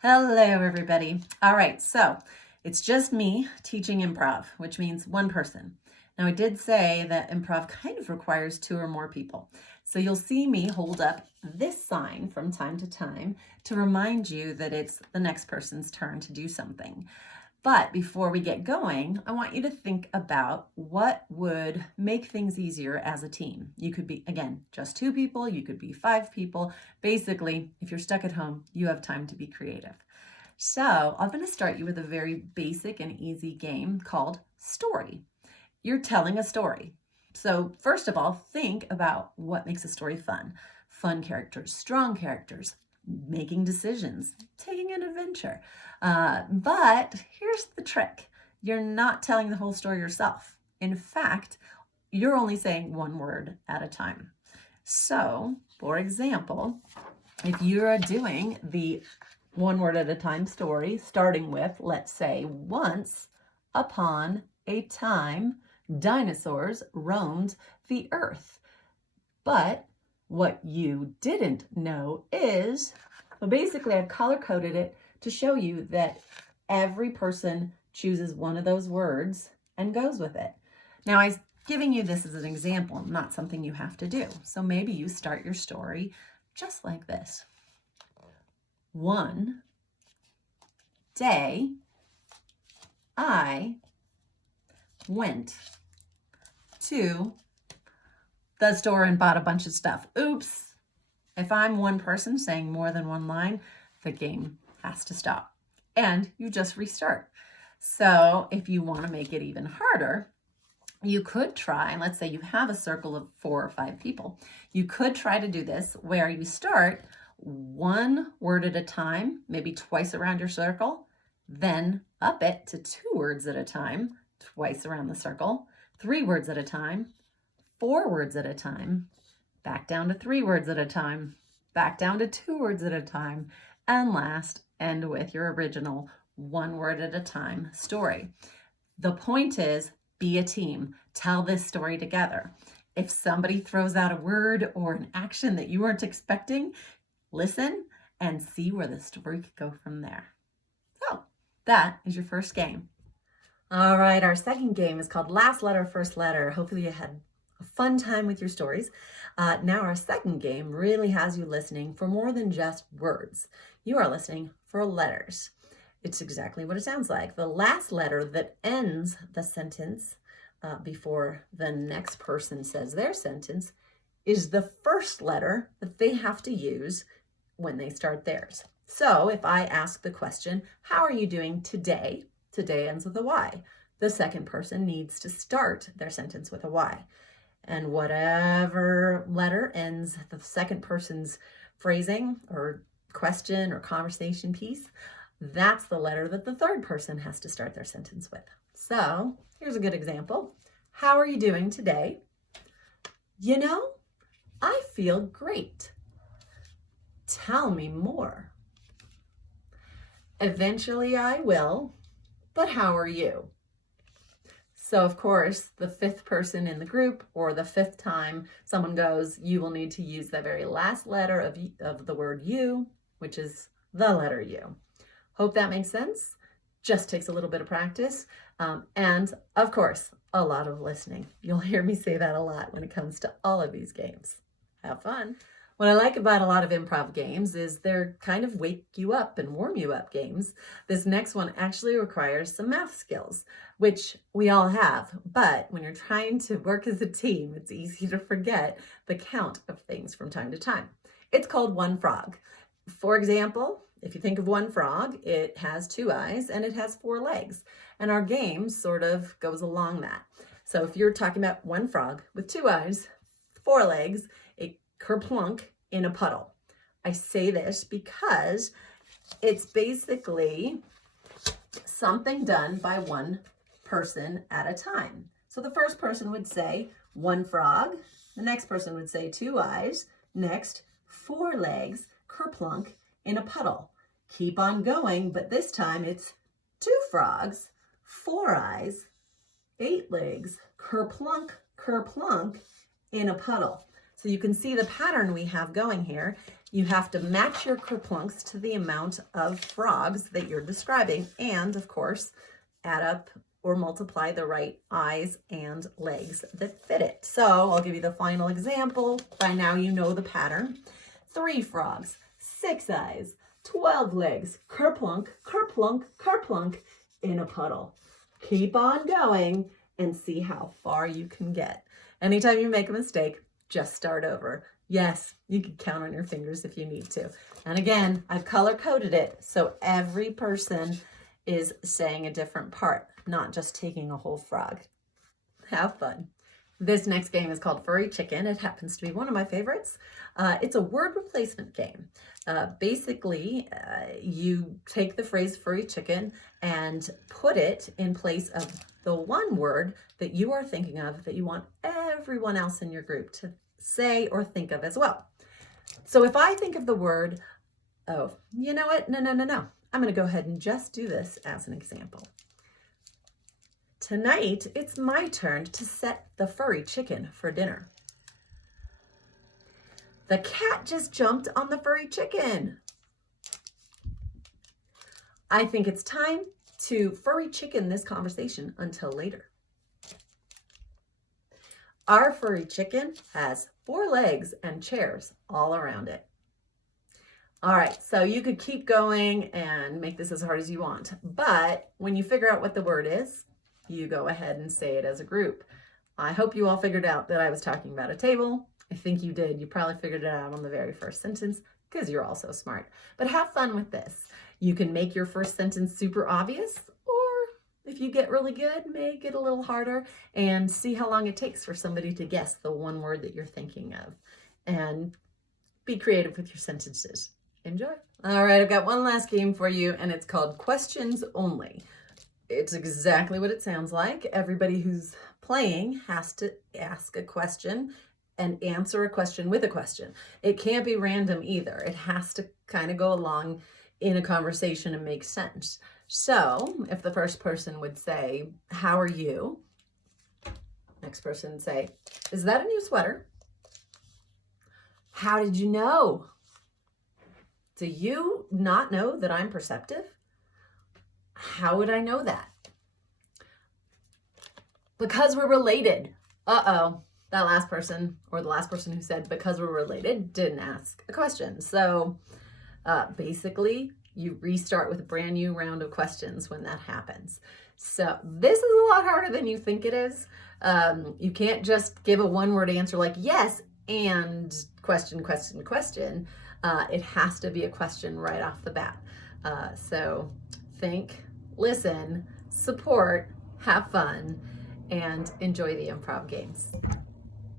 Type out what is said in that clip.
Hello, everybody. All right, so it's just me teaching improv, which means one person. Now, I did say that improv kind of requires 2 or more people. So you'll see me hold up this sign from time to time to remind you that it's the next person's turn to do something. But before we get going, I want you to think about what would make things easier as a team. You could be, again, just 2 people, you could be 5 people. Basically, if you're stuck at home, you have time to be creative. So I'm going to start you with a very basic and easy game called Story. You're telling a story. So first of all, think about what makes a story fun. Fun characters, strong characters, making decisions, taking an adventure. But here's the trick. You're not telling the whole story yourself. In fact, you're only saying one word at a time. So, for example, if you're doing the one word at a time story, starting with, let's say, once upon a time, dinosaurs roamed the earth. But what you didn't know is, well, basically I've color-coded it to show you that every person chooses one of those words and goes with it. Now, I'm giving you this as an example, not something you have to do. So maybe you start your story just like this. One day, I went to the store and bought a bunch of stuff. Oops. If I'm one person saying more than one line, the game has to stop and you just restart. So if you want to make it even harder, you could try, let's say you have a circle of 4 or 5 people. You could try to do this where you start one word at a time, maybe twice around your circle, then up it to 2 words at a time, twice around the circle, 3 words at a time, 4 words at a time, back down to 3 words at a time, back down to 2 words at a time, and last, end with your original 1 word at a time story. The point is, be a team. Tell this story together. If somebody throws out a word or an action that you weren't expecting, listen and see where the story could go from there. So that is your first game. All right, our second game is called Last Letter, First Letter. Hopefully you had a fun time with your stories. Now our second game really has you listening for more than just words. You are listening for letters. It's exactly what it sounds like. The last letter that ends the sentence before the next person says their sentence is the first letter that they have to use when they start theirs. So if I ask the question, how are you doing today? Today ends with a Y. The second person needs to start their sentence with a Y. And whatever letter ends the second person's phrasing or question or conversation piece, that's the letter that the third person has to start their sentence with. So here's a good example. How are you doing today? You know, I feel great. Tell me more. Eventually I will, but how are you? So of course, the 5th person in the group or the 5th time someone goes, you will need to use the very last letter of the word you, which is the letter U. Hope that makes sense. Just takes a little bit of practice. And of course, a lot of listening. You'll hear me say that a lot when it comes to all of these games. Have fun. What I like about a lot of improv games is they're kind of wake you up and warm you up games. This next one actually requires some math skills, which we all have. But when you're trying to work as a team, it's easy to forget the count of things from time to time. It's called one frog. For example, if you think of one frog, it has 2 eyes and it has 4 legs. And our game sort of goes along that. So if you're talking about one frog with 2 eyes, 4 legs, it kerplunk in a puddle. I say this because it's basically something done by one person at a time. So the first person would say one frog, the next person would say 2 eyes, next 4 legs, kerplunk in a puddle. Keep on going, but this time it's 2 frogs, 4 eyes, 8 legs, kerplunk in a puddle. So you can see the pattern we have going here. You have to match your kerplunks to the amount of frogs that you're describing, and of course, add up or multiply the right eyes and legs that fit it. So I'll give you the final example. By now you know the pattern. 3 frogs, 6 eyes, 12 legs, kerplunk, kerplunk, kerplunk in a puddle. Keep on going and see how far you can get. Anytime you make a mistake, just start over. Yes, you can count on your fingers if you need to. And again, I've color-coded it so every person is saying a different part, not just taking a whole frog. Have fun. This next game is called Furry Chicken. It happens to be one of my favorites. It's a word replacement game. Basically, you take the phrase furry chicken and put it in place of the one word that you are thinking of that you want everyone else in your group to say or think of as well. So if I think of the word, oh, you know what? No. I'm going to go ahead and just do this as an example. Tonight, it's my turn to set the furry chicken for dinner. The cat just jumped on the furry chicken. I think it's time to furry chicken this conversation until later. Our furry chicken has 4 legs and chairs all around it. All right, so you could keep going and make this as hard as you want, but when you figure out what the word is, you go ahead and say it as a group. I hope you all figured out that I was talking about a table. I think you did. You probably figured it out on the very first sentence because you're all so smart. But have fun with this. You can make your first sentence super obvious, or if you get really good, make it a little harder and see how long it takes for somebody to guess the one word that you're thinking of. And be creative with your sentences. Enjoy. All right, I've got one last game for you, and it's called Questions Only. It's exactly what it sounds like. Everybody who's playing has to ask a question and answer a question with a question. It can't be random either. It has to kind of go along in a conversation and make sense. So if the first person would say, "How are you?" Next person would say, "Is that a new sweater?" "How did you know?" "Do you not know that I'm perceptive?" "How would I know that?" "Because we're related." Uh-oh, that last person, or the last person who said because we're related, didn't ask a question. So basically, you restart with a brand new round of questions when that happens. So this is a lot harder than you think it is. You can't just give a one-word answer like yes and question. It has to be a question right off the bat. So think, listen, support, have fun, and enjoy the improv games.